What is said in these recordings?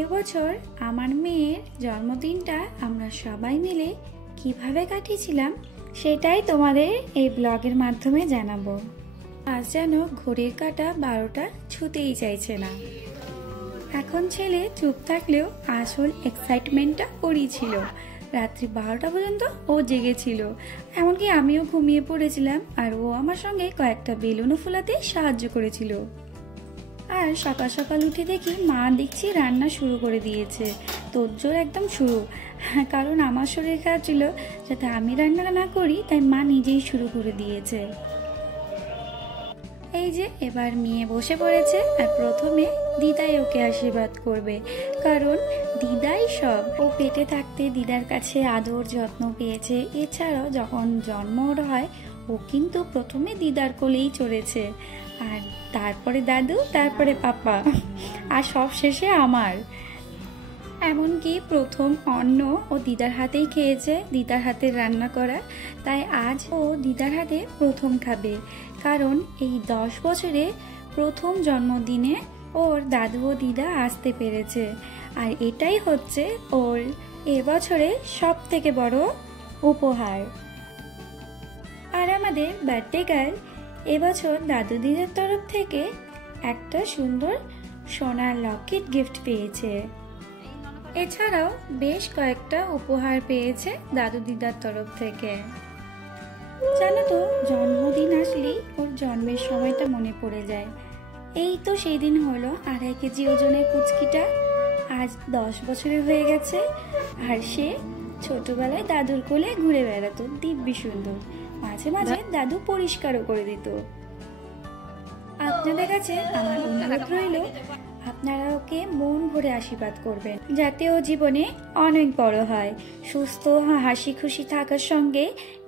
এবছর আমার মেয়ের জন্মদিনটা আমরা সবাই মিলে কিভাবে কাটিয়েছিলাম সেটাই তোমাদের এই ব্লগের মাধ্যমে জানাবো। আজ যেন ঘড়ির কাঁটা 12টা ছুতেই চাইছে না। এখন ছেলে চুপ থাকলেও আসল এক্সাইটমেন্টটা ওরই ছিল। রাত্রি 12টা পর্যন্ত ও জেগেছিল, এমনকি আমিও ঘুমিয়ে পড়েছিলাম আর ও আমার সঙ্গে কয়েকটা বেলুনও ফোলাতে সাহায্য করেছিল। আর সকাল সকাল উঠে দেখি মা দেখছি রান্না শুরু করে দিয়েছে। তোড়জোড় একদম শুরু, কারণ আমার শরীর খারাপ ছিল, যাতে আমি রান্না না করি তাই মা নিজেই শুরু করে দিয়েছে। এই যে এবার মেয়ে বসে পড়েছে আর প্রথমে দিদাই ওকে আশীর্বাদ করবে, কারণ দিদাই সব। ও পেটে থাকতে দিদার কাছে আদর যত্ন পেয়েছে। এছাড়াও যখন জন্ম ওর হয় ও কিন্তু প্রথমে দিদার কোলেই চড়েছে, আর তারপরে দাদু, তারপরে পাপা, আর সব শেষে আমার। এমনকি প্রথম অন্ন ও দিদার হাতেই খেয়েছে, দিদার হাতের রান্না করা। তাই আজ ও দিদার হাতে প্রথম খাবে, কারণ এই 10 বছরে প্রথম জন্মদিনে ওর দাদু ও দিদা আসতে পেরেছে। আর এটাই হচ্ছে ওর এবছরে সব থেকে বড় উপহার। আর আমাদের বার্থডে গার্ল এবছর দাদু দিদার তরফ থেকে একটা সুন্দর সোনার লকেট গিফট পেয়েছে। এছাড়াও বেশ কয়েকটা উপহার পেয়েছে দাদু দিদার তরফ থেকে। জানো তো, জন্মদিন আসলেই ওর জন্মের সময়টা মনে পড়ে যায়। এই তো সেই দিন হলো 2.5 কেজি ওজনের পুচকিটা আজ 10 বছরের হয়ে গেছে। আর সে ছোটবেলায় দাদুর কোলে ঘুরে বেড়াতো দিব্যি সুন্দর, মাঝে মাঝে দাদু পরিষ্কারও করে দিত। আপনাদের কাছে আমার অনুরোধ রইল, আপনারা ওকে মন ভরে আশীর্বাদ করবেন, যাতে ও জীবনে অনেক বড় হয়, সুস্থ হাসি খুশি থাকার সঙ্গে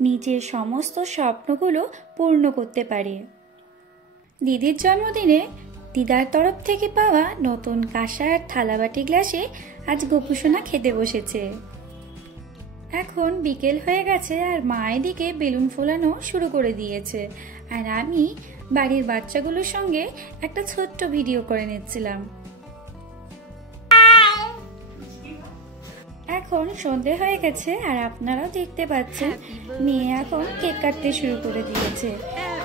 নিজের সমস্ত স্বপ্নগুলো পূর্ণ করতে পারে। দিদির জন্মদিনে দিদার তরফ থেকে পাওয়া নতুন কাঁসার থালাবাটি গ্লাসে আজ গোপুসোনা খেতে বসেছে। এখন বিকেল হয়ে গেছে আর মা এদিকে বেলুন ফোলানো শুরু করে দিয়েছে, আর আমি বাড়ির বাচ্চাগুলোর সঙ্গে একটা ছোট্ট ভিডিও করে নিচ্ছিলাম। এখন সন্ধে হয়ে গেছে আর আপনারাও দেখতে পাচ্ছেন মেয়ে এখন কেক কাটতে শুরু করে দিয়েছে,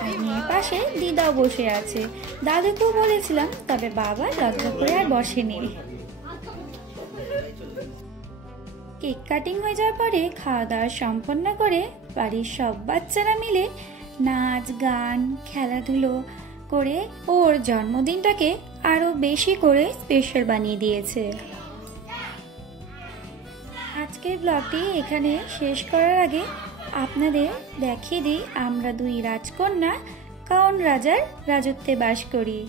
আর মেয়ের পাশে দিদাও বসে আছে। দাদুকেও বলেছিলাম, তবে বাবা লজ্জা করে আর বসেনি। কেক কাটিং হয়ে যাওয়ার পরে খাওয়া দাওয়া সম্পন্ন করে বাড়ির সব বাচ্চারা মিলে নাচ গান খেলাধুলো করে ওর জন্মদিনটাকে আরো বেশি করে স্পেশাল বানিয়ে দিয়েছে। আজকের ব্লগটি এখানে শেষ করার আগে আপনাদের দেখিয়ে দিই আমরা দুই রাজকন্যা কোন রাজার রাজত্বে বাস করি।